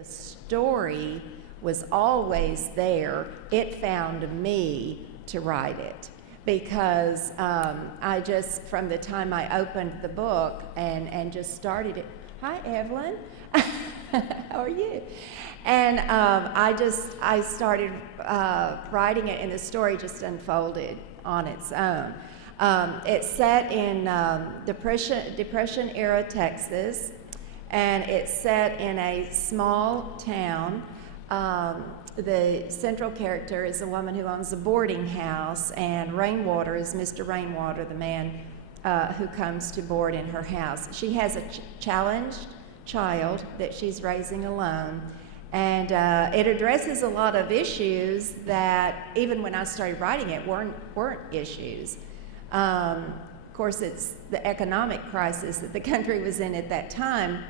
The story was always there. It found me to write it because I just, from the time I opened the book and just started it. Hi, Evelyn. How are you? And I started writing it, and the story just unfolded on its own. It's set in Depression era Texas, and it's set in a small town. The central character is a woman who owns a boarding house, and Rainwater is Mr. Rainwater, the man who comes to board in her house. She has a challenged child that she's raising alone, and it addresses a lot of issues that even when I started writing it weren't issues. Of course, it's the economic crisis that the country was in at that time,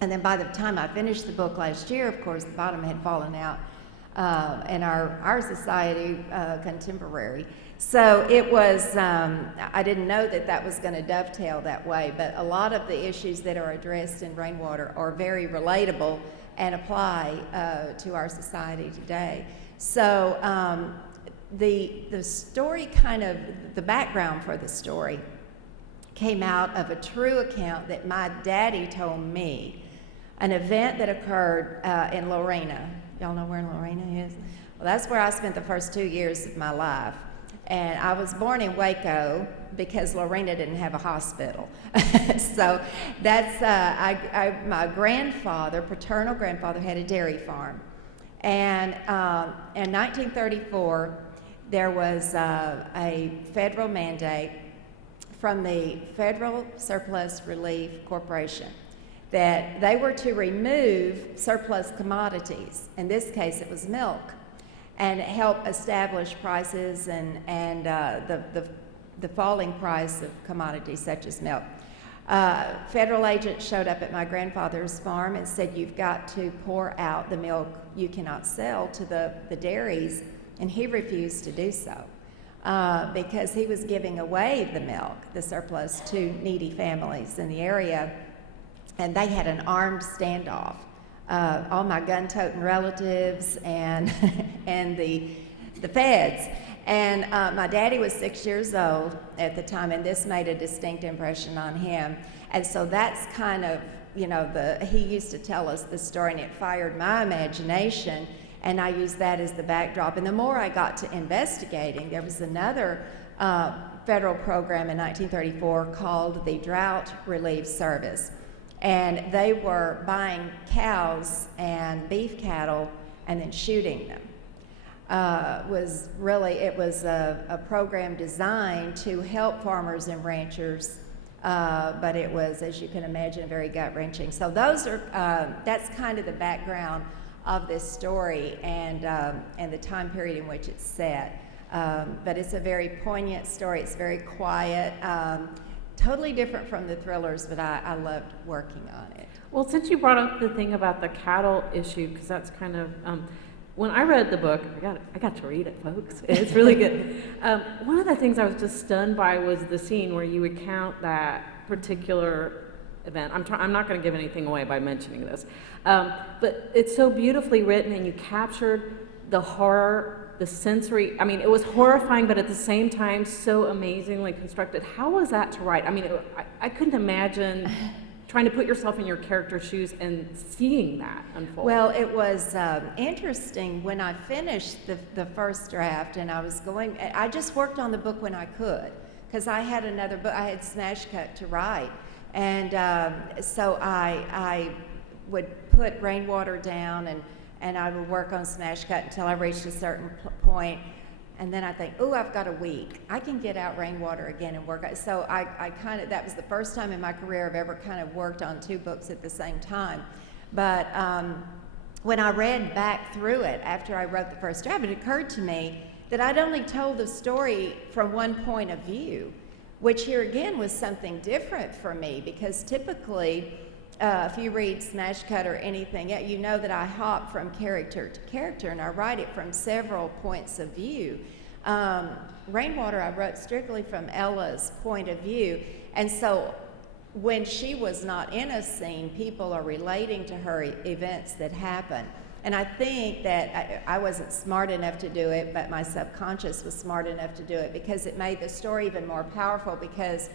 and then by the time I finished the book last year, of course, the bottom had fallen out in our society contemporary. So it was, I didn't know that was going to dovetail that way, but a lot of the issues that are addressed in Rainwater are very relatable and apply to our society today. So the story the background for the story came out of a true account that my daddy told me, an event that occurred in Lorena. Y'all know where Lorena is? Well, that's where I spent the first 2 years of my life. And I was born in Waco because Lorena didn't have a hospital. So that's, my grandfather, paternal grandfather, had a dairy farm. And in 1934, there was a federal mandate from the Federal Surplus Relief Corporation that they were to remove surplus commodities. In this case, it was milk, and help establish prices and the falling price of commodities such as milk. Federal agents showed up at my grandfather's farm and said, "You've got to pour out the milk you cannot sell to the dairies," and he refused to do so because he was giving away the milk, the surplus, to needy families in the area, and they had an armed standoff. All my gun-toting relatives and and the feds. And my daddy was 6 years old at the time, and this made a distinct impression on him. And so that's kind of, he used to tell us the story, and it fired my imagination, and I used that as the backdrop. And the more I got to investigating, there was another federal program in 1934 called the Drought Relief Service. And they were buying cows and beef cattle and then shooting them. It was a program designed to help farmers and ranchers, but it was, as you can imagine, very gut-wrenching. So that's kind of the background of this story and the time period in which it's set. But it's a very poignant story. It's very quiet. Totally different from the thrillers, but I loved working on it. Well, since you brought up the thing about the cattle issue, because that's kind of, when I read the book, I got to read it, folks. It's really good. One of the things I was just stunned by was the scene where you recount that particular event. I'm not going to give anything away by mentioning this, but it's so beautifully written, and you captured the horror, the sensory. I mean, it was horrifying, but at the same time, so amazingly constructed. How was that to write? I mean, I couldn't imagine trying to put yourself in your character's shoes and seeing that unfold. Well, it was interesting when I finished the first draft, and I just worked on the book when I could, because I had another book, I had Smash Cut to write, and so I would put Rainwater down, and I would work on Smash Cut until I reached a certain point, and then I think, oh, I've got a week. I can get out Rainwater again and work. So that was the first time in my career I've ever kind of worked on two books at the same time. But when I read back through it after I wrote the first draft, it occurred to me that I'd only told the story from one point of view, which here again was something different for me, because typically, if you read Smash Cut or anything, you know that I hop from character to character, and I write it from several points of view. Rainwater I wrote strictly from Ella's point of view, and so when she was not in a scene, people are relating to her events that happen. And I think that I wasn't smart enough to do it, but my subconscious was smart enough to do it, because it made the story even more powerful, because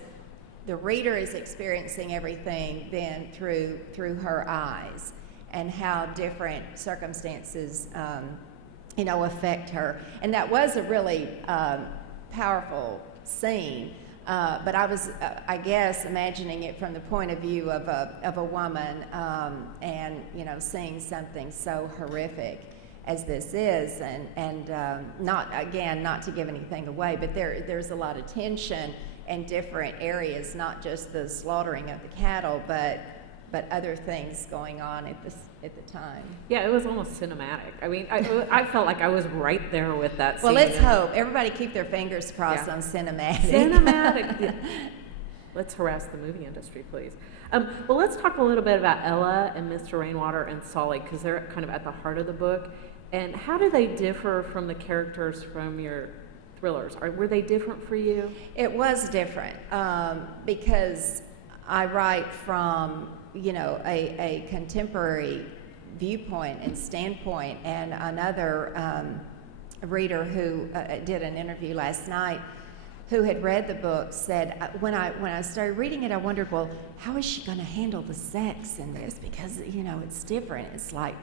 the reader is experiencing everything then through her eyes, and how different circumstances affect her. And that was a really powerful scene. But I was, I guess, imagining it from the point of view of a woman, and seeing something so horrific as this is, and not to give anything away, but there's a lot of tension in different areas, not just the slaughtering of the cattle, but other things going on at the time. Yeah, it was almost cinematic. I mean, I felt like I was right there with that scene. Well, let's hope. Everybody keep their fingers crossed on cinematic. Cinematic. Yeah. Let's harass the movie industry, please. Well, let's talk a little bit about Ella and Mr. Rainwater and Solly, because they're kind of at the heart of the book. And how do they differ from the characters from your thrillers? Were they different for you? It was different, because I write from a contemporary viewpoint and standpoint. And another reader who did an interview last night, who had read the book, said, when I started reading it, I wondered, well, how is she going to handle the sex in this? Because it's different. It's like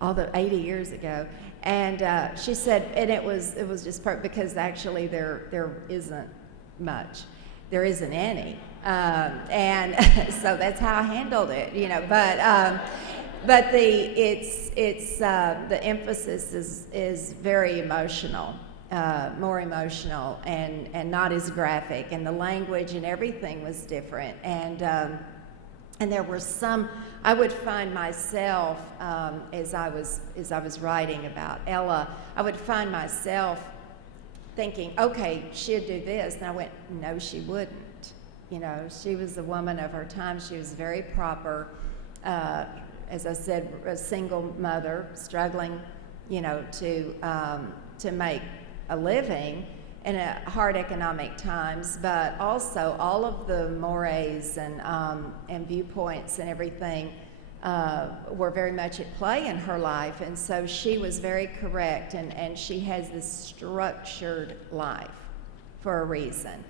all the 80 years ago. And she said, and it was just because actually there isn't much. There isn't any. And so that's how I handled it, but the emphasis is very emotional, more emotional, and not as graphic, and the language and everything was different. And there were some, I would find myself, as I was writing about Ella, I would find myself thinking, okay, she'd do this. And I went, no, she wouldn't. She was a woman of her time. She was very proper. As I said, a single mother struggling, to make a living in hard economic times, but also all of the mores and viewpoints and everything were very much at play in her life. And so she was very correct, and she has this structured life for a reason.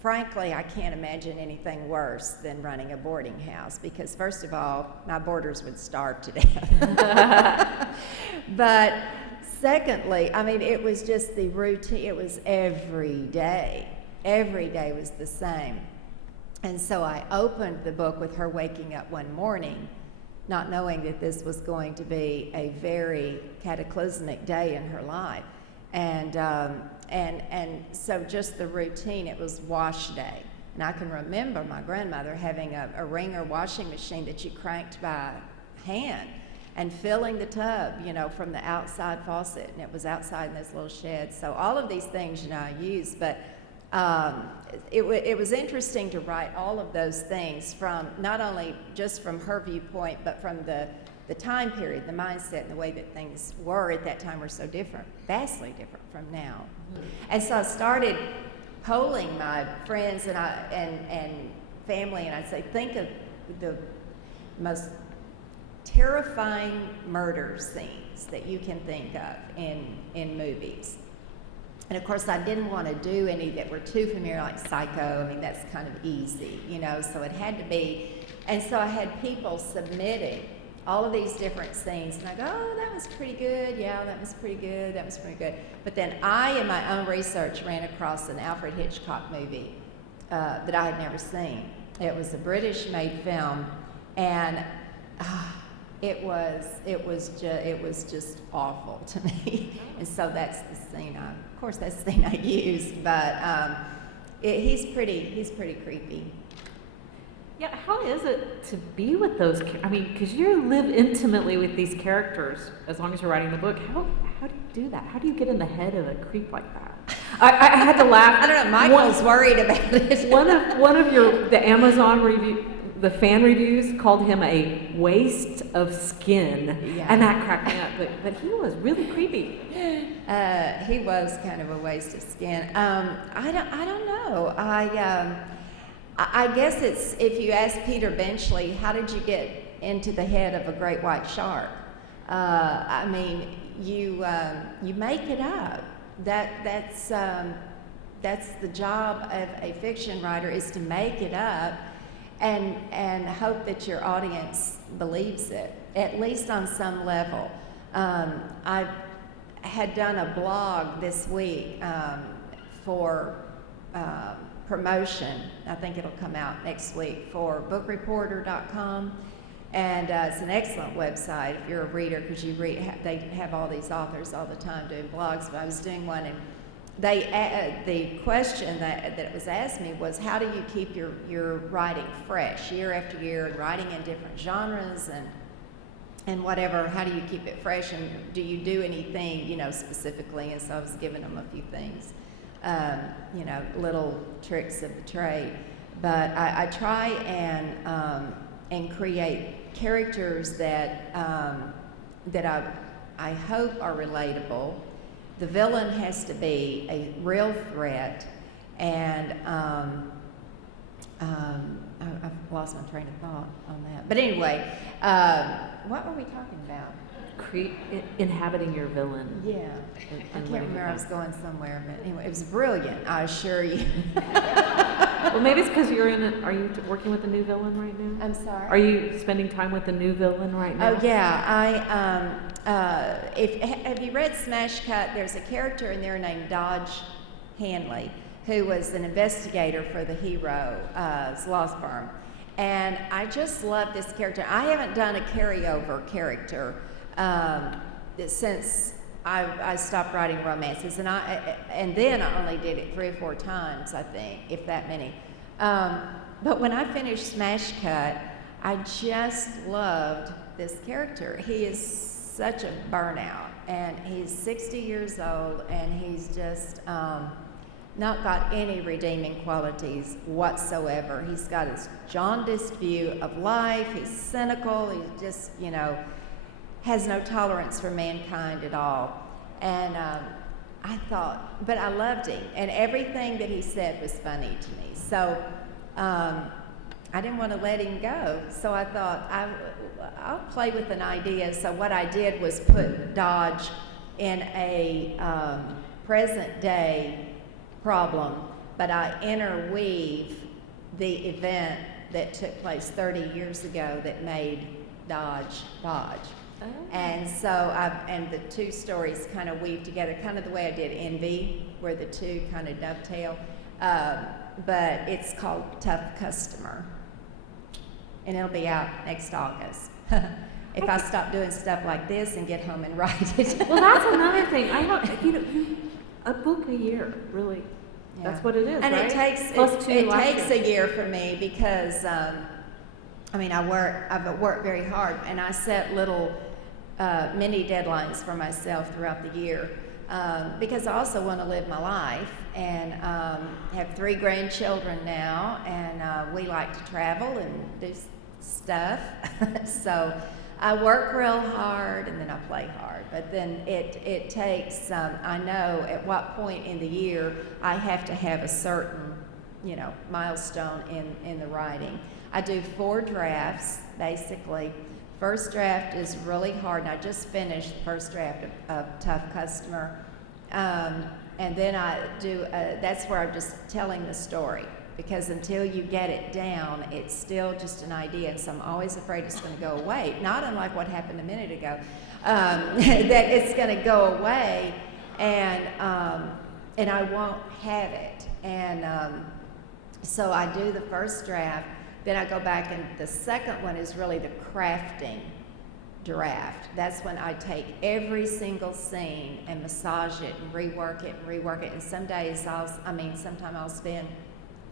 Frankly, I can't imagine anything worse than running a boarding house, because first of all, my boarders would starve to death. But secondly, I mean, it was just the routine. It was every day. Every day was the same. And so I opened the book with her waking up one morning, not knowing that this was going to be a very cataclysmic day in her life. And so just the routine, it was wash day. And I can remember my grandmother having a Ringer washing machine that you cranked by hand, and filling the tub, from the outside faucet, and it was outside in this little shed. So all of these things, I used, but it was interesting to write all of those things from not only just from her viewpoint, but from the time period, the mindset, and the way that things were at that time were so different, vastly different from now. Mm-hmm. And so I started polling my friends and family, and I'd say, think of the most terrifying murder scenes that you can think of in movies. And of course, I didn't want to do any that were too familiar, like Psycho. I mean, that's kind of easy, so it had to be. And so I had people submitting all of these different scenes, and I go, oh, that was pretty good, yeah, that was pretty good, that was pretty good. But then I, in my own research, ran across an Alfred Hitchcock movie that I had never seen. It was a British-made film, and it was just awful to me. And so that's the scene I used, but he's pretty creepy. Yeah, how is it to be with those? I mean, because you live intimately with these characters as long as you're writing the book. How do you do that? How do you get in the head of a creep like that? I had to laugh. I don't know. Michael's worried about it. one of the Amazon the fan reviews called him a waste of skin, Yeah. and that cracked me up. But he was really creepy. He was kind of a waste of skin. I don't know. I guess it's, if you ask Peter Benchley, how did you get into the head of a great white shark? I mean, you make it up. That's the job of a fiction writer, is to make it up and hope that your audience believes it, at least on some level. I had done a blog this week for promotion. I think it'll come out next week, for bookreporter.com. And it's an excellent website if you're a reader, because you read. They have all these authors all the time doing blogs. But I was doing one, and the question that was asked me was, how do you keep your writing fresh year after year, and writing in different genres and whatever? How do you keep it fresh, and do you do anything, specifically? And so I was giving them a few things, little tricks of the trade. But I try and create characters that I hope are relatable. The villain has to be a real threat, and I've lost my train of thought on that. But anyway, what were we talking about? Inhabiting your villain. Yeah, I can't remember. I was going somewhere, but anyway, it was brilliant, I assure you. Well, maybe it's because you're are you working with the new villain right now? I'm sorry? Are you spending time with the new villain right now? Oh, yeah. Have you read Smash Cut? There's a character in there named Dodge Hanley, who was an investigator for the hero, Slothburn. And I just love this character. I haven't done a carryover character since I stopped writing romances, and then I only did it 3 or 4 times, I think, if that many. But when I finished Smash Cut, I just loved this character. He is such a burnout, and he's 60 years old, and he's just not got any redeeming qualities whatsoever. He's got his jaundiced view of life. He's cynical. He just, has no tolerance for mankind at all. And I thought, but I loved him, and everything that he said was funny to me. So I didn't want to let him go. So I thought, I'll play with an idea. So what I did was put Dodge in a present day problem, but I interweave the event that took place 30 years ago that made Dodge Dodge. Oh. And so and the two stories kind of weave together, kind of the way I did Envy, where the two kind of dovetail. But it's called Tough Customer, and it'll be out next August. If I stop doing stuff like this and get home and write it. Well, that's another thing. A book a year, really. Yeah. That's what it is, and right? it takes a year for me, because I've worked very hard, and I set little mini deadlines for myself throughout the year, because I also want to live my life, and have 3 grandchildren now, and we like to travel and do stuff. So I work real hard, and then I play hard. But then it takes, I know at what point in the year I have to have a certain, milestone in the writing. I do 4 drafts, basically. First draft is really hard, and I just finished the first draft of Tough Customer. And then I do, that's where I'm just telling the story, because until you get it down, it's still just an idea, and so I'm always afraid it's going to go away. Not unlike what happened a minute ago, that it's going to go away, and I won't have it. And so I do the first draft, then I go back, and the second one is really the crafting draft. That's when I take every single scene and massage it and rework it. And some days sometime I'll spend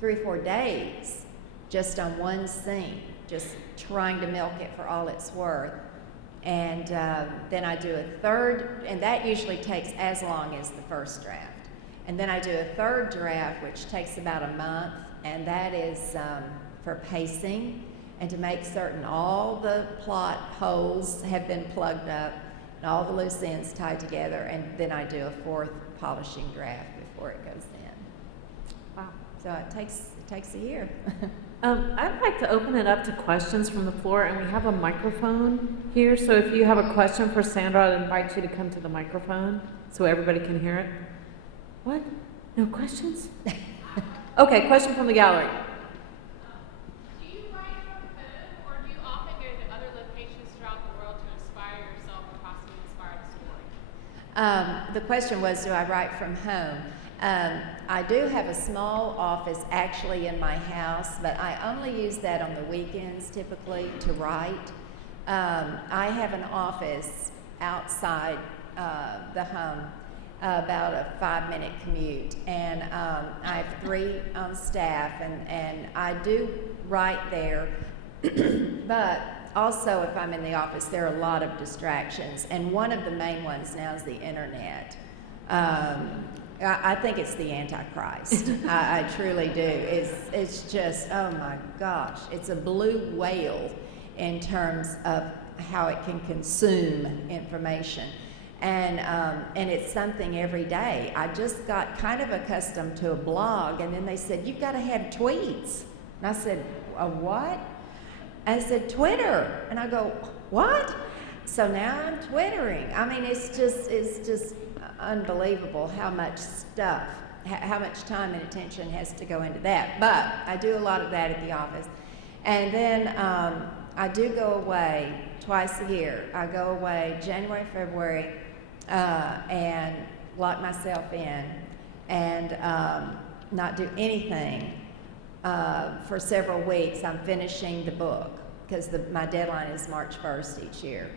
3 or 4 days just on one scene, just trying to milk it for all it's worth. And then I do a third, and that usually takes as long as the first draft. And then I do a third draft, which takes about a month, and that is for pacing and to make certain all the plot holes have been plugged up and all the loose ends tied together, and then I do a fourth polishing draft before it goes in. Wow. So it takes a year. I'd like to open it up to questions from the floor, and we have a microphone here, so if you have a question for Sandra, I'd invite you to come to the microphone so everybody can hear it. What? No questions? Okay, question from the gallery. Do you write from home, or do you often go to other locations throughout the world to inspire yourself or possibly inspire the story? The question was, do I write from home? I do have a small office actually in my house, but I only use that on the weekends typically to write. I have an office outside the home, about a 5-minute commute, and I have 3 on staff, and I do write there, but also if I'm in the office, there are a lot of distractions, and one of the main ones now is the internet. I think it's the Antichrist. I truly do. It's just, oh my gosh, it's a blue whale in terms of how it can consume information. And it's something every day. I just got kind of accustomed to a blog, and then they said, you've got to have tweets. And I said, a what? I said, Twitter. And I go, what? So now I'm Twittering. I mean, it's just unbelievable how much stuff, how much time and attention has to go into that. But I do a lot of that at the office. And then I do go away twice a year. I go away January, February, and lock myself in and not do anything for several weeks. I'm finishing the book because my deadline is March 1st each year.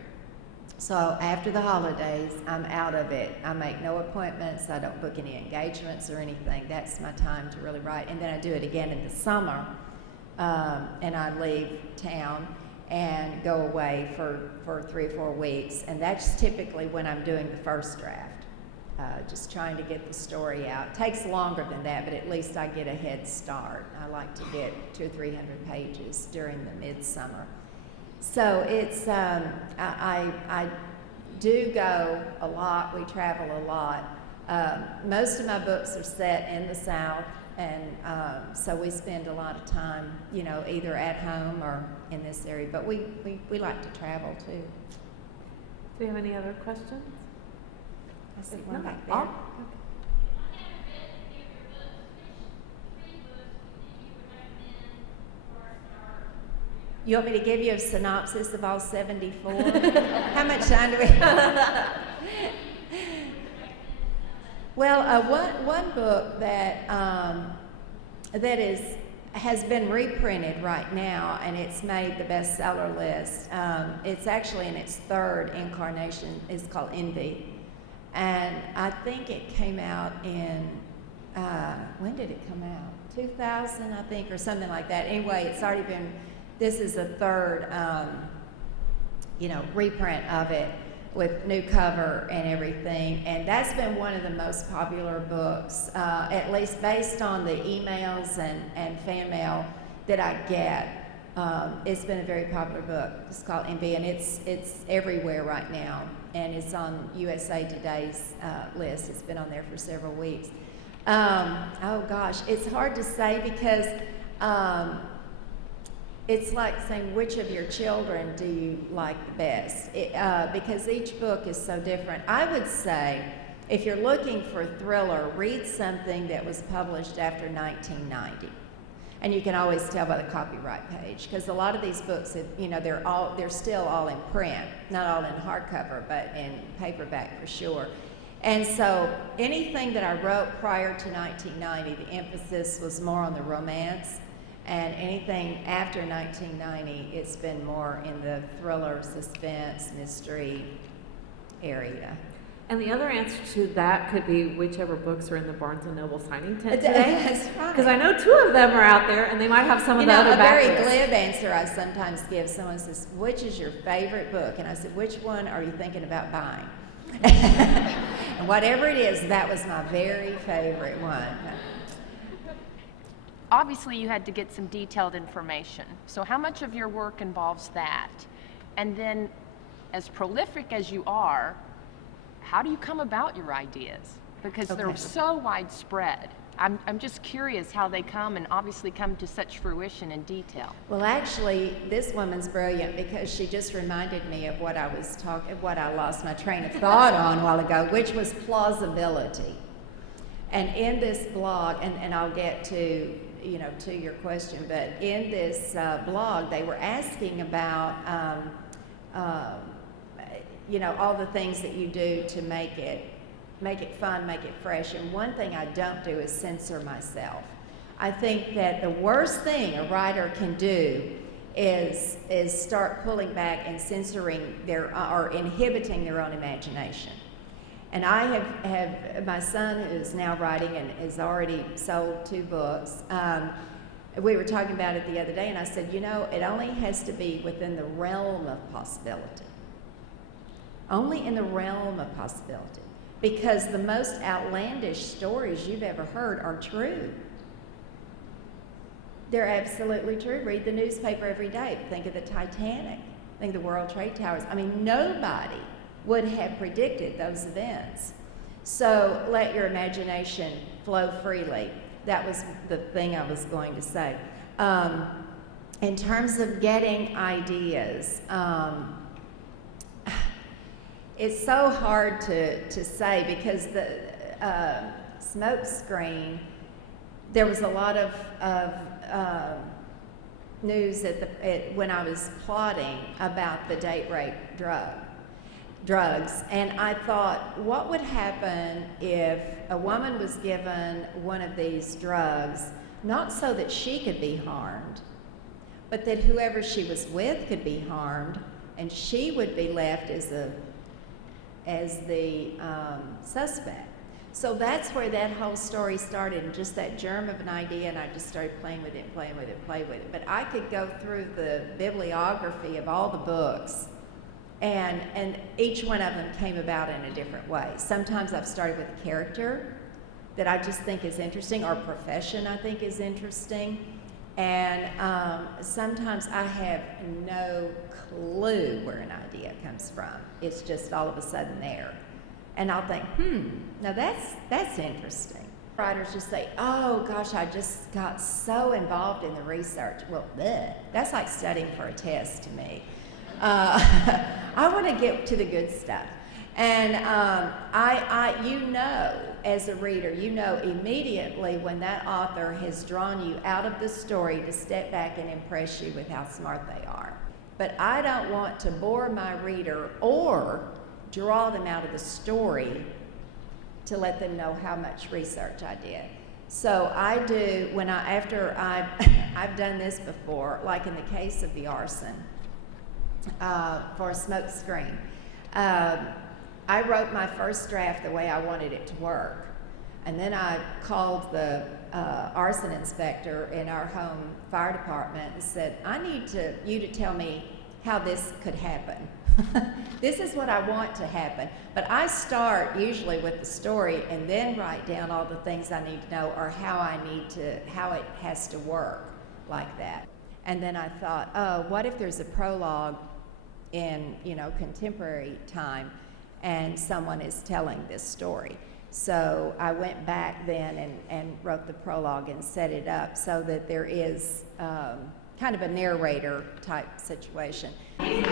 So after the holidays, I'm out of it. I make no appointments. I don't book any engagements or anything. That's my time to really write. And then I do it again in the summer, and I leave town and go away for 3 or 4 weeks. And that's typically when I'm doing the first draft, just trying to get the story out. It takes longer than that, but at least I get a head start. I like to get 200 or 300 pages during the midsummer. So it's, I do go a lot, we travel a lot. Most of my books are set in the South, and so we spend a lot of time, either at home or in this area, but we like to travel too. Do you have any other questions? I see one back Oh, there. okay. You want me to give you a synopsis of all 74? How much time do we have? Well, one book that has been reprinted right now, and it's made the bestseller list. It's actually in its 3rd incarnation. It's called Envy, and I think it came out in when did it come out? 2000, I think, or something like that. Anyway, it's already been. This is the 3rd, reprint of it with new cover and everything. And that's been one of the most popular books, at least based on the emails and fan mail that I get. It's been a very popular book. It's called Envy, and it's everywhere right now. And it's on USA Today's list. It's been on there for several weeks. Oh gosh, it's hard to say because it's like saying which of your children do you like the best, because each book is so different. I would say if you're looking for a thriller, read something that was published after 1990. And you can always tell by the copyright page, because a lot of these books, they're still all in print, not all in hardcover, but in paperback for sure. And so anything that I wrote prior to 1990, the emphasis was more on the romance. And anything after 1990, it's been more in the thriller, suspense, mystery area. And the other answer to that could be whichever books are in the Barnes & Noble signing tent today. That's right. Because I know 2 of them are out there, and they might have some of the other a very backlists. glib answer I sometimes give. Someone says, which is your favorite book? And I said, which one are you thinking about buying? And whatever it is, that was my very favorite one. obviously you had to get some detailed information. So how much of your work involves that? And then, as prolific as you are, how do you come about your ideas? Because they're so widespread. I'm just curious how they come and obviously come to such fruition in detail. Well, actually, this woman's brilliant because she just reminded me of what I lost my train of thought on a while ago, which was plausibility. And in this blog, and I'll get to your question, but in this blog, they were asking about, all the things that you do to make it fun, make it fresh. And one thing I don't do is censor myself. I think that the worst thing a writer can do is start pulling back and censoring or inhibiting their own imagination. And I have my son, who's now writing and has already sold 2 books. We were talking about it the other day, and I said, it only has to be within the realm of possibility. Only in the realm of possibility. Because the most outlandish stories you've ever heard are true. They're absolutely true. Read the newspaper every day. Think of the Titanic. Think of the World Trade Towers. I mean, nobody would have predicted those events. So let your imagination flow freely. That was the thing I was going to say. In terms of getting ideas, it's so hard to say because the smoke screen, there was a lot of news when I was plotting about the date rape drugs, and I thought, what would happen if a woman was given one of these drugs, not so that she could be harmed, but that whoever she was with could be harmed, and she would be left as the suspect. So that's where that whole story started, and just that germ of an idea, and I just started playing with it. But I could go through the bibliography of all the books, and each one of them came about in a different way. Sometimes I've started with a character that I just think is interesting, or a profession I think is interesting, and sometimes I have no clue where an idea comes from. It's just all of a sudden there. And I'll think, now that's interesting. Writers just say, oh gosh, I just got so involved in the research. Well, that's like studying for a test to me. I want to get to the good stuff. And as a reader, immediately when that author has drawn you out of the story to step back and impress you with how smart they are. But I don't want to bore my reader or draw them out of the story to let them know how much research I did. So I do, after I've done this before, like in the case of the arson for a smoke screen. I wrote my first draft the way I wanted it to work. And then I called the arson inspector in our home fire department and said, I need you to tell me how this could happen. This is what I want to happen. But I start usually with the story and then write down all the things I need to know, or how it has to work like that. And then I thought, oh, what if there's a prologue in, contemporary time and someone is telling this story? So I went back then and wrote the prologue and set it up so that there is kind of a narrator type situation. In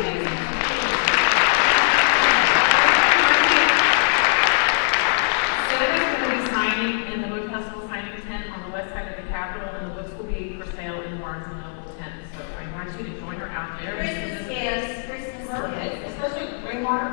the book festival signing tent on the west side of the Capitol, and the books will be for sale in the Barnes & Noble tent. So I invite you to join her out there. Christmas gifts, Christmas gifts. Especially rainwater.